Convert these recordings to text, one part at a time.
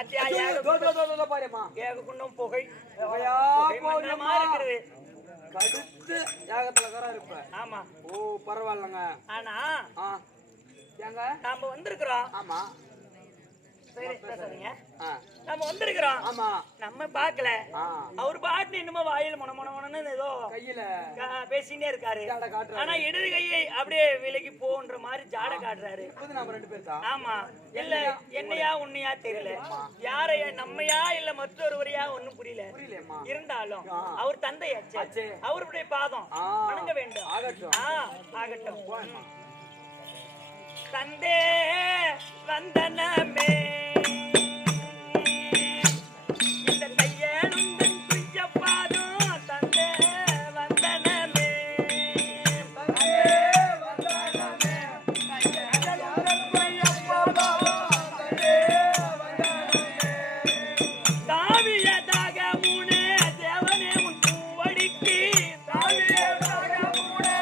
பாத்தியா பாருமா ஏக குண்டம் புகை மண்டலமா இருக்குது கடுத்து ஏகத்துல கரா இருப்ப. ஆமா. ஓ பரவாயில்லங்க. ஆனா ஏங்க நாம வந்திருக்கிறோம். ஆமா சரி பேசாதீங்க. நம்ம வந்திருக்கிறோம். ஆமா நம்ம பாக்கல. அவர் பாட்டு இன்னும் வாயில மொனமொனன்னு ஏதோ கையில பேசினே இருக்காரு. ஆனா இடது கையை அப்படியே விலகி போன்ற மாதிரி ஜாட காட்டுறாரு. நம்ம 2 பேர் தான். ஆமா. இல்ல என்னையா உன்னையா தெரியல. யாரையா நம்மையா இல்ல மற்றொருவரையா ஒண்ணும் புரியல. இருந்தாலும் அவர் தந்தையாச்சு. அவருடைய பாதம் வணங்க வேண்டும். ஆகட்டும். தந்தே வந்தனமே இந்த கையனுந்தன் துய்ய பாதம் தந்தே வந்தனமே தந்தே வந்தனமே கையனுந்தன் துய்ய பாதம் தந்தே வந்தனமே தாவியதாக முனே தேவனே உன் பூவடிக்கு தாவியதாக முனே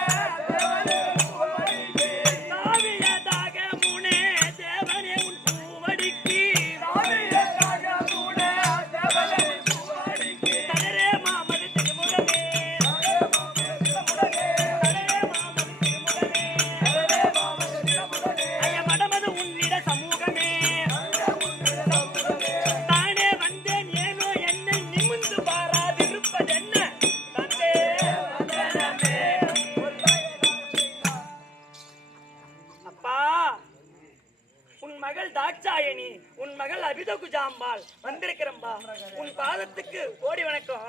தேவனே பூவடிக்கு தாவியதாக முனே தேவனே உன் பூவடிக்கு தாவியதாக முனே தேவனே உன் பூவடிக்கு தடரே மாமது திருமுகமே தடரே மாமது திருமுகமே ஐய மடமது உன்னிட சமூகமே தானே வந்தேன் ஏனோ என்னை நிமிர்ந்து பாராதிருப்பதென்ன தந்தே வந்தனமே. அப்பா உன் மகள் தாட்சாயணி உன் மகள் அபிதகுஜாம்பாள் வந்திருக்கிறம்பா உன் பாதத்துக்கு ஓடி வணக்கம்.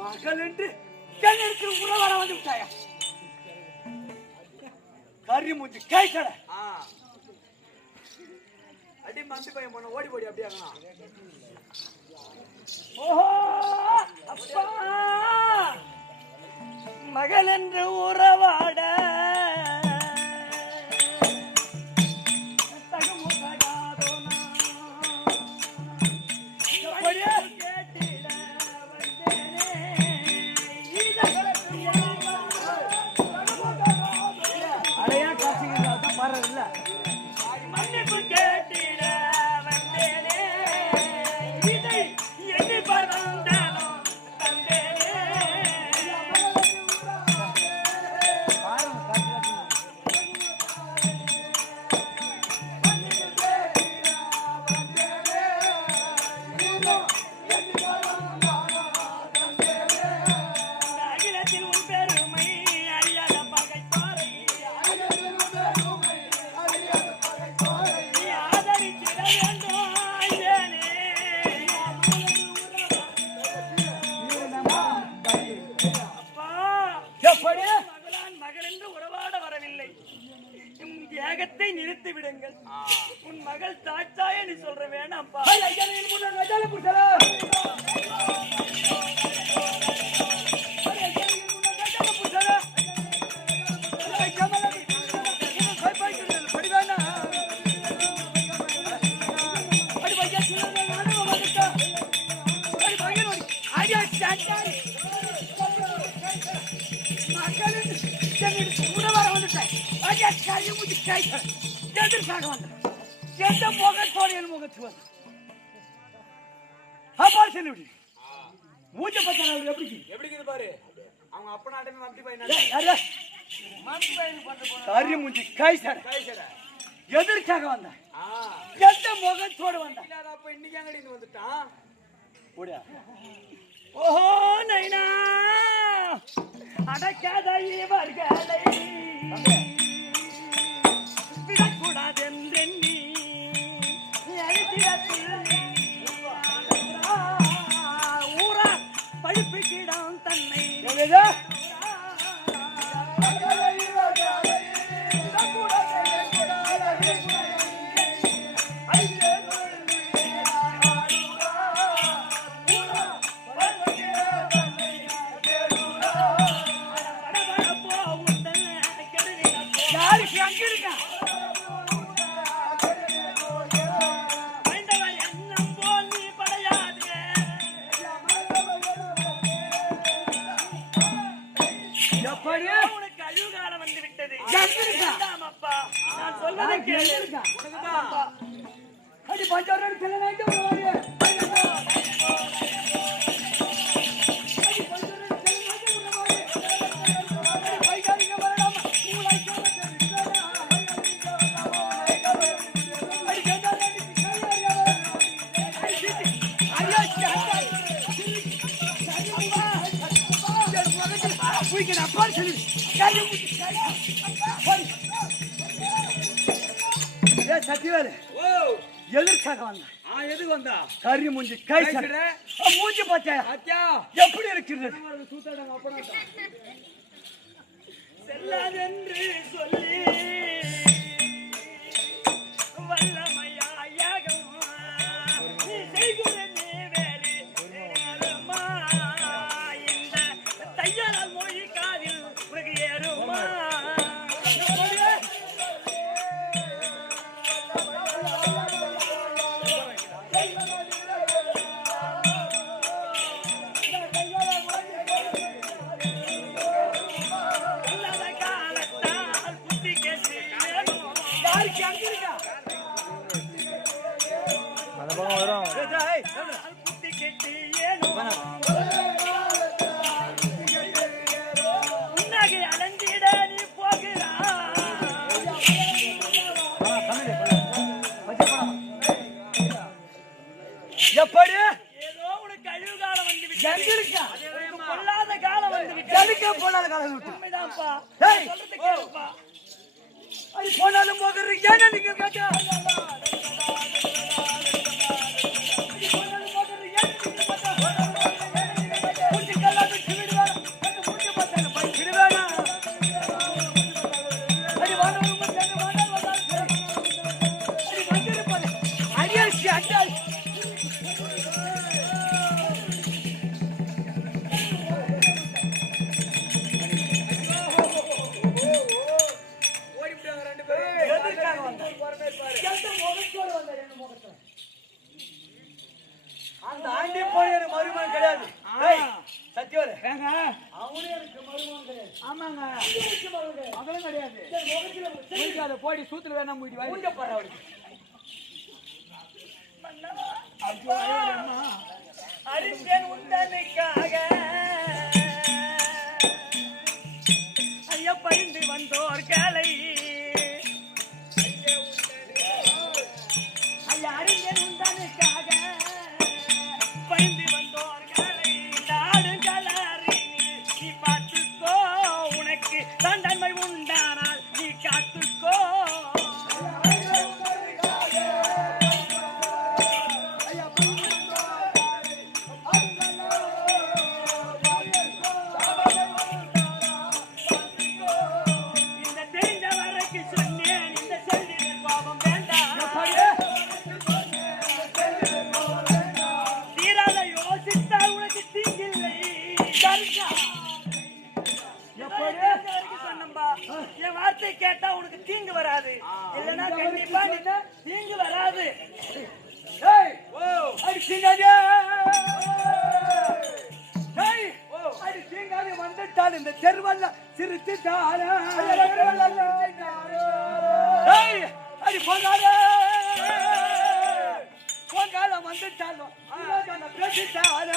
மகள் என்று கிணறுக்கு உறவாட வந்து விட்டாயா? கறி மூஞ்சி கேட்கல. அடி மந்தி பையன் பண்ண ஓடி ஓடி அப்படியே. ஓஹோ அப்பா மகள் என்று உறவாட மன்னிப்பு கேட்டிட வந்தேனே இதை எண்ணி பறந்தாலும் தந்தேனே அகிலத்தில் உன் பெருமை அறியாத பகைப்பாரை நீ ஆதரித்திட வேண்டும் ஐயனே. அப்பா மகளான் மகள் என்று உறவாட வரவில்லை. உன் தியாகத்தை நிறுத்தி விடுங்கள். உன் மகள் தாட்சாயணி சொல்ற வேணாம்ப்பா. எப்படி பாரு அவங்க அப்ப நாட்டமே மம்பி பையன் மூஞ்சி எதற்காக வந்தா எந்த முகத்தோடு வந்தா அப்ப இன்னைக்கு அங்கடி வந்துட்டான். ஓஹோ நைனா அடக்காத இவர்களை விடக்கூடாதென்றெண்ணி ஊரா படிப்புக்கிடம் தன்னை பஞ்சவரம் செல்லனாயிட்டு வருவாரு சத்தியவேலு எதற்காக வந்த எதுக்கு வந்தா கறி மூஞ்சி கை மூஞ்சி பார்த்தா எப்படி இருக்கிறது செல்லாதென்று சொல்லி வல்லமையாயகம் நீ செய்குறனே வேறு நேரமா இந்த தையலால் மொழி காதில் உனக்கு ஏறுமா எப்படி ஏதோ உனக்கு அழிவு காலம் வந்து எங்களுக்கா பொல்லாத காலம் வந்து எதுக்கே போனாத காலம் விட்டு உண்மைதான்ப்பா ஏய், சொல்றது கேளுப்பா அது போனாலும் போகிறது ஏன்னா நீங்க கேட்டா அந்த ஆண்டி போய் எனக்கு மருமகன் கிடையாது சத்தியோட அவனே எனக்கு மருமகன் கிடையாது ஆமாங்க அதெல்லாம் கிடையாது போடி சூத்துல வேணா மூடி மூஞ்ச பாரு அவனுக்கு அரிசன் உண்டனுக்காக ஐயா பறிந்து வந்தோர் காலை ஐயா அரிசன் உண்டனுக்காக பறிந்து வந்தோர் காலை நாடு கலறி நீ பார்த்துக்கோ உனக்கு தண்டன்மை உண்டானால் நீ காத்துக்கோ இந்த தெரிஞ்ச வரைக்கு சொன்னேன் இந்த செல்லின் பாவம் வேண்டாம் தீராத யோசித்தால் உனக்கு தீங்கில்லை சொன்னம்பா என் வார்த்தை கேட்டா உனக்கு தீங்கு வராது இல்லைன்னா கண்டிப்பா தீங்கு வராது வந்துட்டால் இந்த தெருவல்ல சிரிச்சுட்டால அடி போனாலே போங்கால வந்துட்டாலும் பேசிட்டால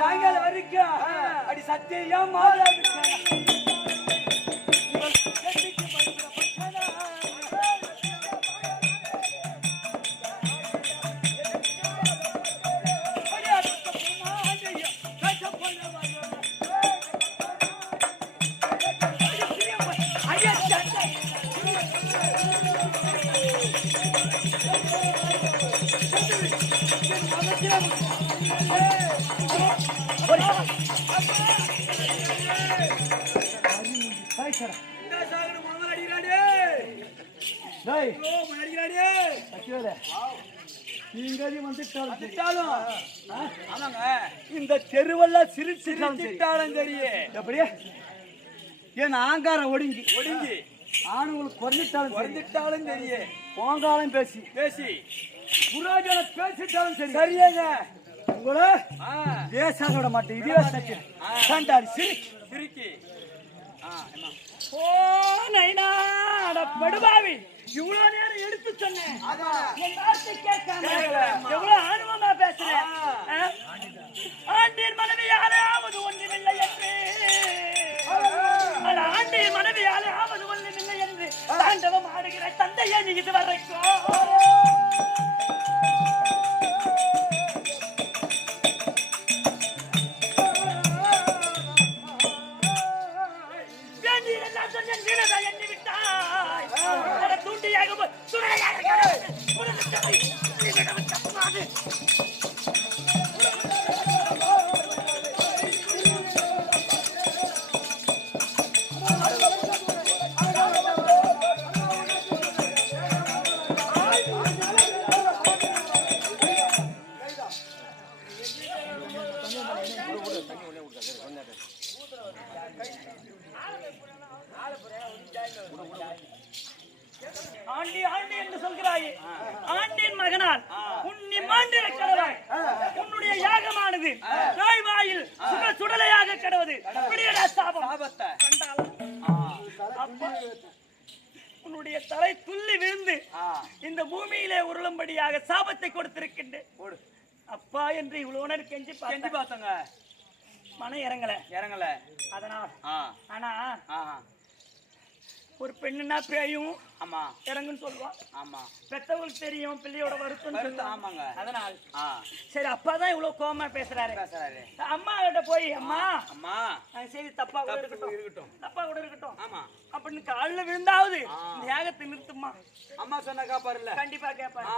சாயங்காலம் வரைக்கும் அடி சத்தியம் இந்த தெருவெல்லாம் சிரிச்சுட்டாலும் சரி தெரியே எப்படியே என் ஆங்காரம் ஒடுங்கி ஆணுங்களுக்கு குறைஞ்சிட்டாலும் வந்துட்டாலும் தெரியே போங்காலம் பேசி பேசி புராஜன பேசிட்டாலும் சரி சரியாங்க உங்களை பேசாத விட மாட்டேன் இதே சத்தியம் சாண்டாடி சிரிக்கி ஓ நைனா அட படுபாவி இவ்வளவு நேரம் எடுத்து சொன்னேன் என் வார்த்தை கேட்காம எவ்வளவு ஆர்வமா பேசுறேன் ஆண்டின் மனைவி யாராவது ஒன்றுமில்லை என்று ஆண்டின் மனைவி யாராவது ஒன்றுமில்லை என்று தாண்டவம் ஆடுகிற தந்தையை நீ இது வரைக்கும் ஆண்டி ஆண்டி என்று சொல்கிறாயே ஆண்டின் மகனால் உன்னை மாண்டிட கடவாய் உன்னுடைய யாகமானது நாய் வாயில் சுடலையாக கடவுது உன்னுடைய தலை துள்ளி விழுந்து இந்த பூமியிலே உருளும்படியாக சாபத்தை கொடுத்திருக்கின்றேன் அப்பா என்று இவ்வளவு நேரம் கெஞ்சி பார்த்தங்க மனம் இறங்கல அதனால் ஆனா ஒரு பெண்ணுன்னா பேயும் ஆமா இறங்குன்னு சொல்லுவா ஆமா பெத்தவங்களுக்கு தெரியும் பிள்ளையோட வருத்தம் ஆமாங்க அதனால் சரி அப்பாதான் இவ்வளவு கோவமா பேசுறாரு அம்மா கிட்ட போய் அம்மா அம்மா சரி தப்பா கூட இருக்கட்டும் ஆமா அப்படின்னு காலில் விழுந்தாவது இந்த யாகத்தை நிறுத்துமா அம்மா சொன்னா கேப்பாருல்ல கண்டிப்பா கேட்பாரு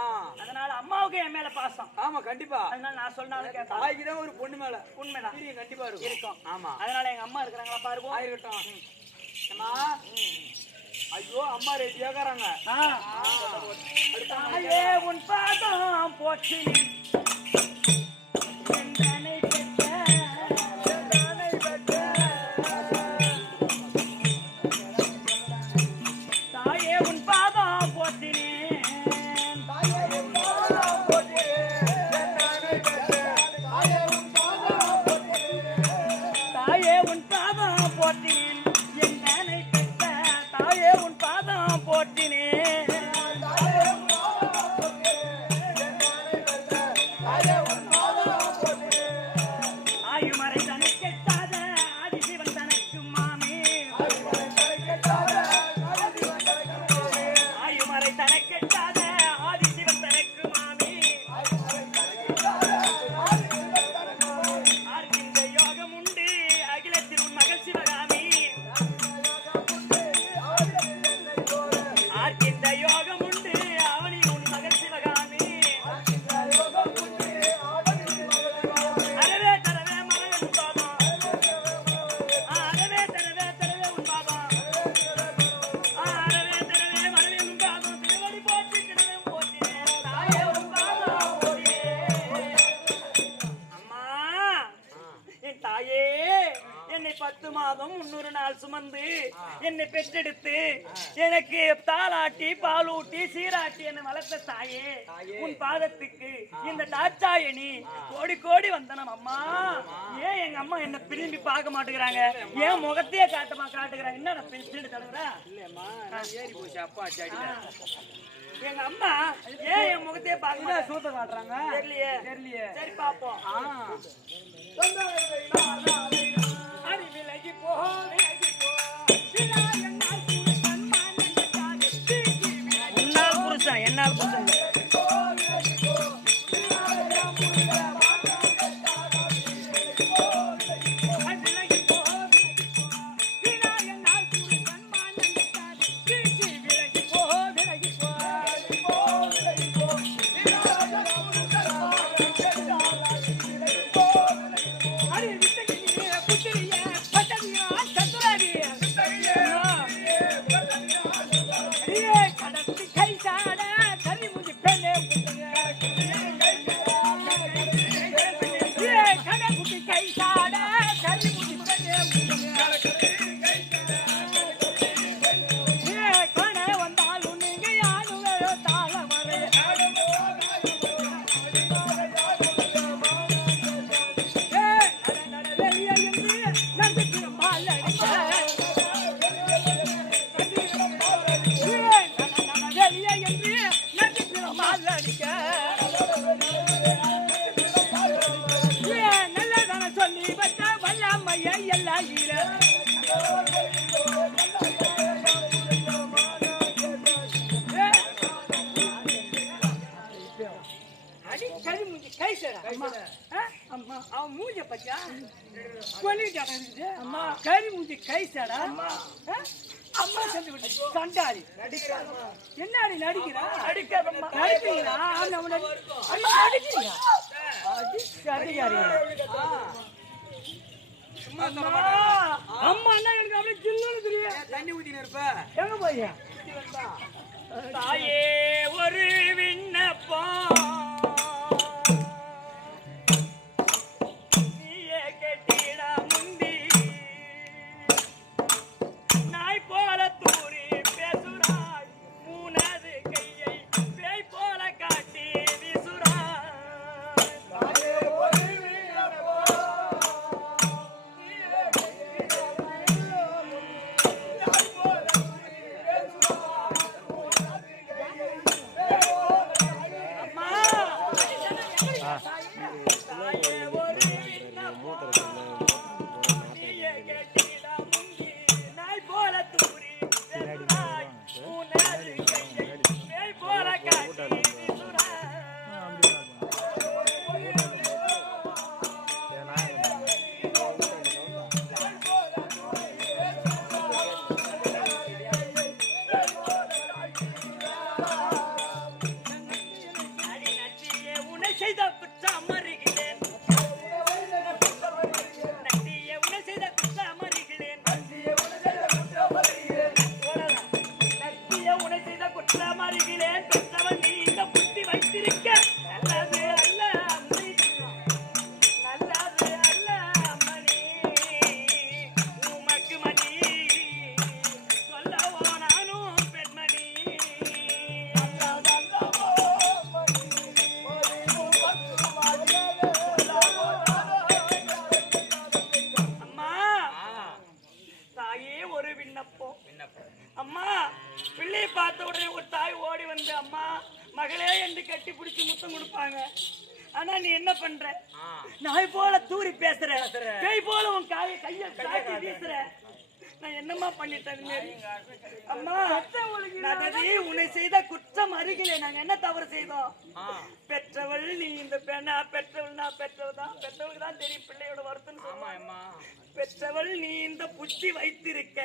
அதனால அம்மாவுக்கு என் மேல பாசம் ஆமா கண்டிப்பா அதனால நான் சொன்னாலும் கேட்பேன் தாய்க்குதான் ஒரு பொண்ணு மேல உண்மைதான் கண்டிப்பா இருக்கும் ஆமா அதனால எங்க அம்மா இருக்கிறாங்களா பாருவோம் இருக்கட்டும் ஐயோ அம்மா ரெடியா இருக்காங்க உன் பாதம் போச்சு தாயே உன் பாதம் போற்றினேன் தாயே உன் பாதம் போற்றினேன் உன் பாதம் போட்டினேன் ஆயுமறை தனக்கெட்டாத ஆதிசிவன் தனக்கு மாமே ஆயுமறை தனக்கெட்டாத ஆதிசிவன் தனக்கு மாமே ஆர்கின்ற யோகம் உண்டு அகிலத்தில் உன் மகள் சிவகாமி ஆர்கின்ற யோகம் உண்டு அவனில் உன் மகள் சிவகாமி அறவே தரவே மரவே உன் பாபா அறவே தரவே உன் பாபா அறவே தரவே மரவே உன் பாபா திருவடி போற்றி திருவே போற்றினேன் தாயே உன் பாபா அம்மா என் தாயே என்னை 10 மாதம் 300 நாள் சுமந்து என்னை பெற்றெடுத்து எனக்கு தாளாட்டி பாலூட்டி சீராட்டி என்னை வளர்த்த தாயே உன் பாதத்துக்கு இந்த தாட்சாயணி கோடி கோடி வந்தனம் அம்மா ஏன் எங்க அம்மா என்ன திரும்பி பார்க்க மாட்டேங்கிறாங்க ஏன் முகத்தையே காட்டுகிறாங்க என்ன நான் பென்சில் தருகிறா ஏறி போச்சு அப்பா எங்க அம்மா ஏன் என் முகத்தையே பார்க்க சூத்த காட்டுறாங்க தெரியலையே சரி பாப்போம் அடி விலகி போ உன்னால் புருஷன் என்னால் புருஷன் பச்சா கொல்லிட்டாடா இருக்குது அம்மா கறி மூஞ்சி கை சாடா அம்மா அம்மா செஞ்சு விட்டு சண்டாடி என்னடி நடிக்கிறா அடிக்காதம்மா. நடிக்கிறீங்களா அம்மா நடிக்கிறீங்க அடி சடிகாரி அம்மா என்ன எனக்கு அப்படியே ஜில்லுன்னு தெரியும் தண்ணி ஊத்தின்னு இருப்ப எங்க போய் தாயே ஒரு விண்ணப்பம் நீயே கேட்டிடா முந்தி நாய் போல தூரி பேசுறாய் மூணாவது கையை பேய் போல காட்டி வீசுறாய் தாயே ஒரு விண்ணப்பம் நீயே கேட்டிடா முந்தி நாய் போல தூரி பேசுறாய் மூணாவது கையை பேய் போல காட்டி வீசுறாய் அடி நச்சியே உன்னை செய்த குற்றம் அறிகிறேன் நச்சியே உன்னை செய்த குற்றம் அறிகிறேன் நச்சியே உன்னை செய்த குற்றம் அறிகிறேன் பெற்றவன் நீ இந்த புத்தி வைத்திருக்க நல்லது அல்ல அம்மணி நல்லது அல்ல அம்மணி உமக்கு மணி சொல்லவோ நானும் பெண்மணி அம்மா தாயே ஒரு விண்ணப்பம் அம்மா பிள்ளையை பார்த்த உடனே ஒரு தாய் ஓடி வந்து அம்மா மகளே என்று கட்டி பிடிச்சி முத்தம் கொடுப்பாங்க. ஆனா நீ என்ன பண்ற? நாய் போல தூரி பேசுற, பேய் போல உன் கையை காட்டி வீசுற. நான் என்னம்மா பண்ணிட்டேன்? அம்மா நகதி உன்னை செய்த குற்றம் அருகிலே நாங்க என்ன தவறு செய்தோம்? பெற்றவள் நீ இந்த பெண்ணா? பெற்றவள் நான் பெற்றவள் தான். பெற்றவளுக்கு தான் தெரியும் பிள்ளையோட வருத்தம். பெற்றவள் நீ இந்த புத்தி வைத்திருக்க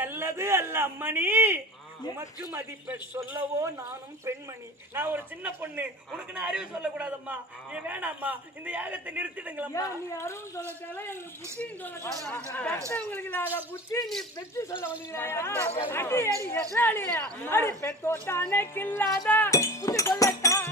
நல்லது அல்ல அம்மணி உமக்கு மதிப்பெண் சொல்லவோ நானும் பெண்மணி. நான் ஒரு சின்ன பொண்ணு, உனக்கு நான் அறிவு சொல்லக்கூடாதம்மா. நீ வேணாம்மா, இந்த யாகத்தை நிறுத்திடுங்களம்மா. நீ அறிவும் சொல்ல தேவை, எங்களுக்கு புத்தியும் சொல்ல தேவை. பெற்றவங்களுக்கு இல்லாத புத்தி நீ பெற்று சொல்ல வந்துக்கிறாயா? அடி அடி எட்டாளியா அடி பெற்றோட்ட அன்னைக்கு இல்லாத புத்தி சொல்லத்தான்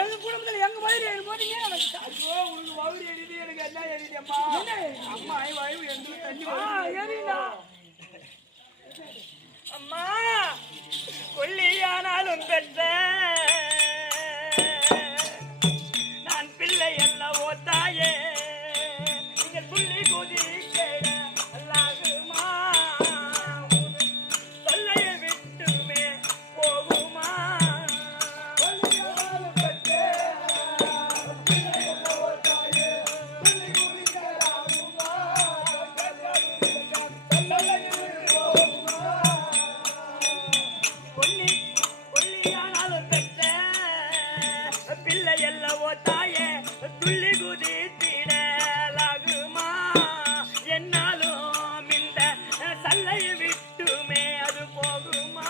எங்க குடும்பத்துல எங்க வயிறு போட்டீங்க. ஐயோ உங்களுக்கு வயிறு எழுதி எனக்கு என்ன எழுதி அம்மா அம்மா வயிறு எங்களுக்கு தண்ணி எரியுதா அம்மா கொல்லியானாலும் பெற்ற நான் பிள்ளை அல்லவோ தாயே நீங்கள் புள்ளி கூதி அல்லாகுமா சொல்லையை விட்டுமே போகுமா ஓ தாயே துள்ளி குதித்திடலாகுமா என்னாலும் இந்த சல்லை விட்டுமே அது போகுமா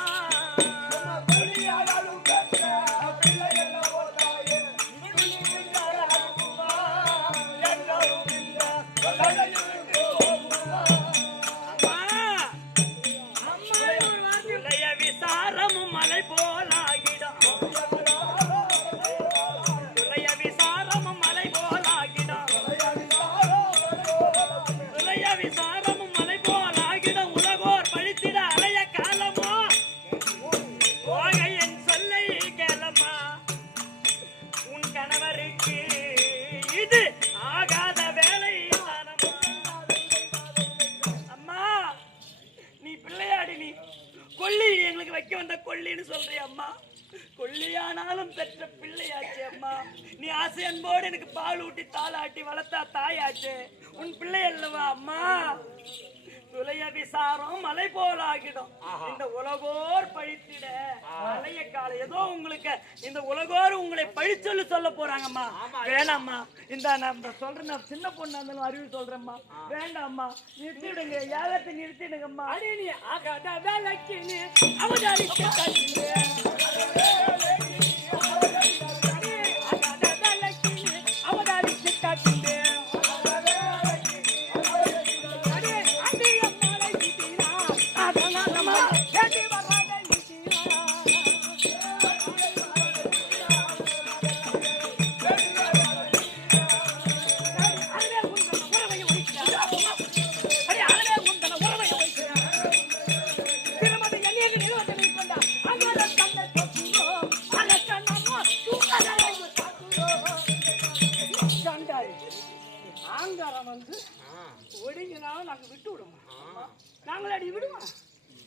விசாரமும் மலை போலாகிடும் விசாரமும் மலை போலாகிடும் விசாரமும் மலை போலாகிடும் உலகோர் பழித்திட அலைய காலமோ போக என் சொல்லை கேளம்மா உன் கணவருக்கு இது ஆகாத வேலை அம்மா நீ பிள்ளையாடி நீ கொல்லி எங்களுக்கு வைக்க வந்த கொல்லின்னு சொல்றிய அம்மா கொல்லியானாலும் பெற்ற பிள்ளையாச்சு அம்மா நீ ஆசை அன்போடு எனக்கு பால் ஊட்டி தாளாட்டி வளர்த்தா தாயாச்சு உன் பிள்ளை அல்லவா அம்மா துளைய விசாரம் மலை போலாகிடும் இந்த உலகோர் பழித்திட அலைய காலம் ஏதோ உங்களுக்கு இந்த உலகோர் உங்களை பழிச்சொல்லு சொல்ல போறாங்கம்மா வேணாம்மா இந்த நான் சொல்றேன் நான் சின்ன பொண்ணு இருந்தாலும் அறிவு சொல்றேம்மா வேண்டாம்மா நிறுத்திடுங்க யாகத்தை நிறுத்திடுங்கம்மா அடி ஆகாத வேலைக்கு நீ அவதாரிக்க ஆங்காரம் வந்து ஒடுங்கினாலும் நாங்க விட்டு விடுவோம் நாங்களடி விடுவோம்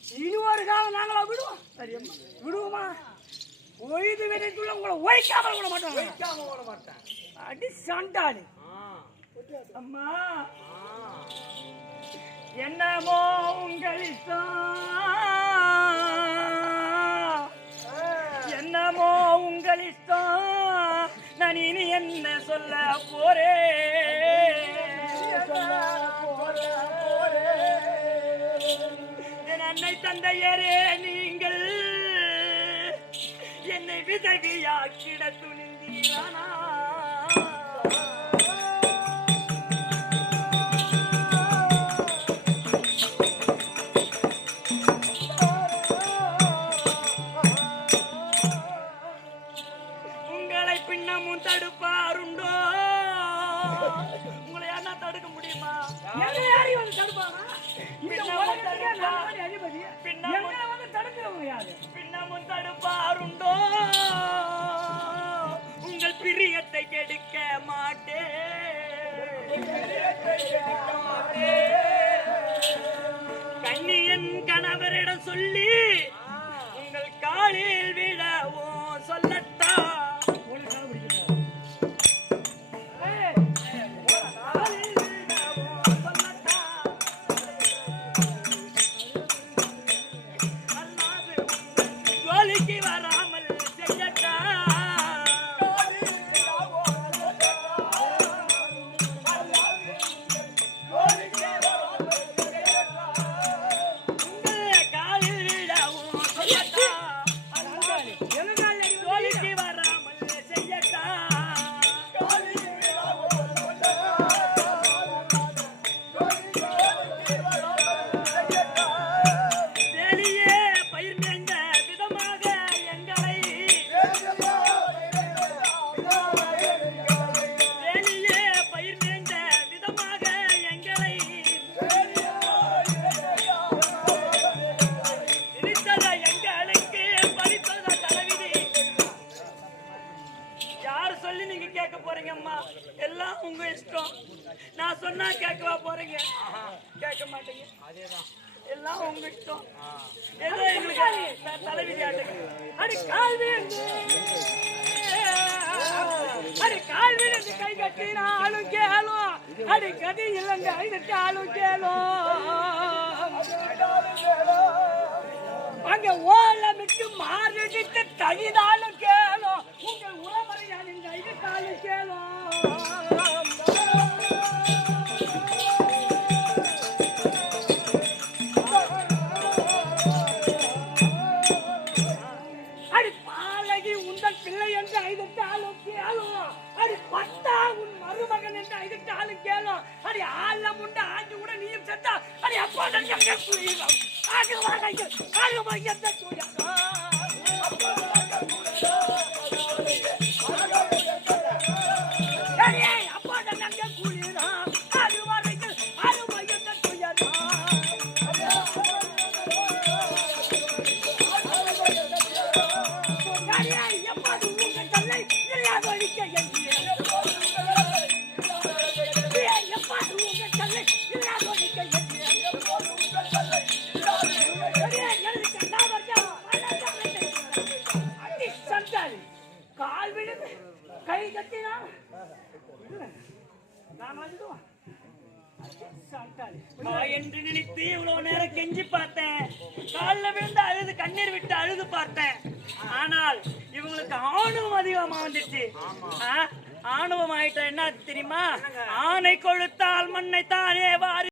இனி ஒரு காலம் நாங்களா விடுவோம் சரியம்மா விடுவோமா ஒய்து விதைக்குள்ள உங்களை ஒழிக்காம விட மாட்டோம் அடி சண்டாளி அம்மா என்னமோ உங்கள் இஷ்டம் என்னமோ உங்கள் இஷ்டம் நான் இனி என்ன சொல்ல போறேன் என் அன்னை தந்தையரே நீங்கள் என்னை விதவியாக்கிட துணிந்தீரானா உங்களை பின்னமும் தடுப்பாருண்டோ உங்களை யாரா தடுக்க முடியுமா யாரையும் வந்து தடுப்பாங்க பின்னமும் தடுப்பாருண்டோ உங்கள் பிரியத்தை கெடுக்க மாட்டேன் கண்ணியன் கணவரிடம் சொல்லி உங்கள் காலில் விழவும் சொல்லட்டா வராமல் செய்யட்டா காலில் விழவும் சொல்லட்டா தோழிக்கு வராமல் செய்யட்டா வெளியே பயிர் மேய்ந்த விதமாக எங்களை வெளியே பயிர் மேய்ந்த விதமாக எங்களை விரித்தத எங்களுக்கு படித்தத தலைவிதி யார் சொல்லி நீங்க கேட்க போறீங்க அம்மா எல்லாம் உங்க இஷ்டம் நான் சொன்னா கேட்கவா போறீங்க கேட்க மாட்டீங்க எல்லாம் உங்க இஷ்டம் ஏதோ எங்களுக்கு தலைவிதி ஆட்டுங்க அடி கால் வீடு கை கட்டினாலும் கேளும் அடி கதி இல்லைங்க ஐந்தாலும் கேளும் அங்க ஓலமிட்டு மாறிட்டு தனிதாலும் கேளும் உங்கள் உறவரை நீங்க இது காலு கேளோ அடி பாலகி உந்தன் பிள்ளை என்று ஐதட்டாலும் கேளும் அடி பட்டா உன் மருமகன் என்று ஐதட்டாலும் கேளும் அடி ஆள முண்ட ஆஞ்சு கூட நீயும் செத்தா அடி அப்பா எங்க புரியும் எந்த தூயக்கா அப்பா எங்க குளிரா அது வரைக்கும் அருமை எந்த துயரா எப்பாடு உங்க தல்லை இல்லாத ஒழிக்க எப்பாடு உங்க தல்லை இல்லாத ஒழிக்க கால் விழுந்து கை கட்டினா என்று நினைத்து இவ்வளவு நேரம் கெஞ்சி பார்த்தேன், காலில் விழுந்து அழுது கண்ணீர் விட்டு அழுது பார்த்தேன். ஆனால் இவங்களுக்கு ஆணவம் அதிகமா வந்துச்சு. ஆணவம் ஆயிட்டா என்ன தெரியுமா? ஆணை கொழுத்தால் மண்ணை தானே வாரி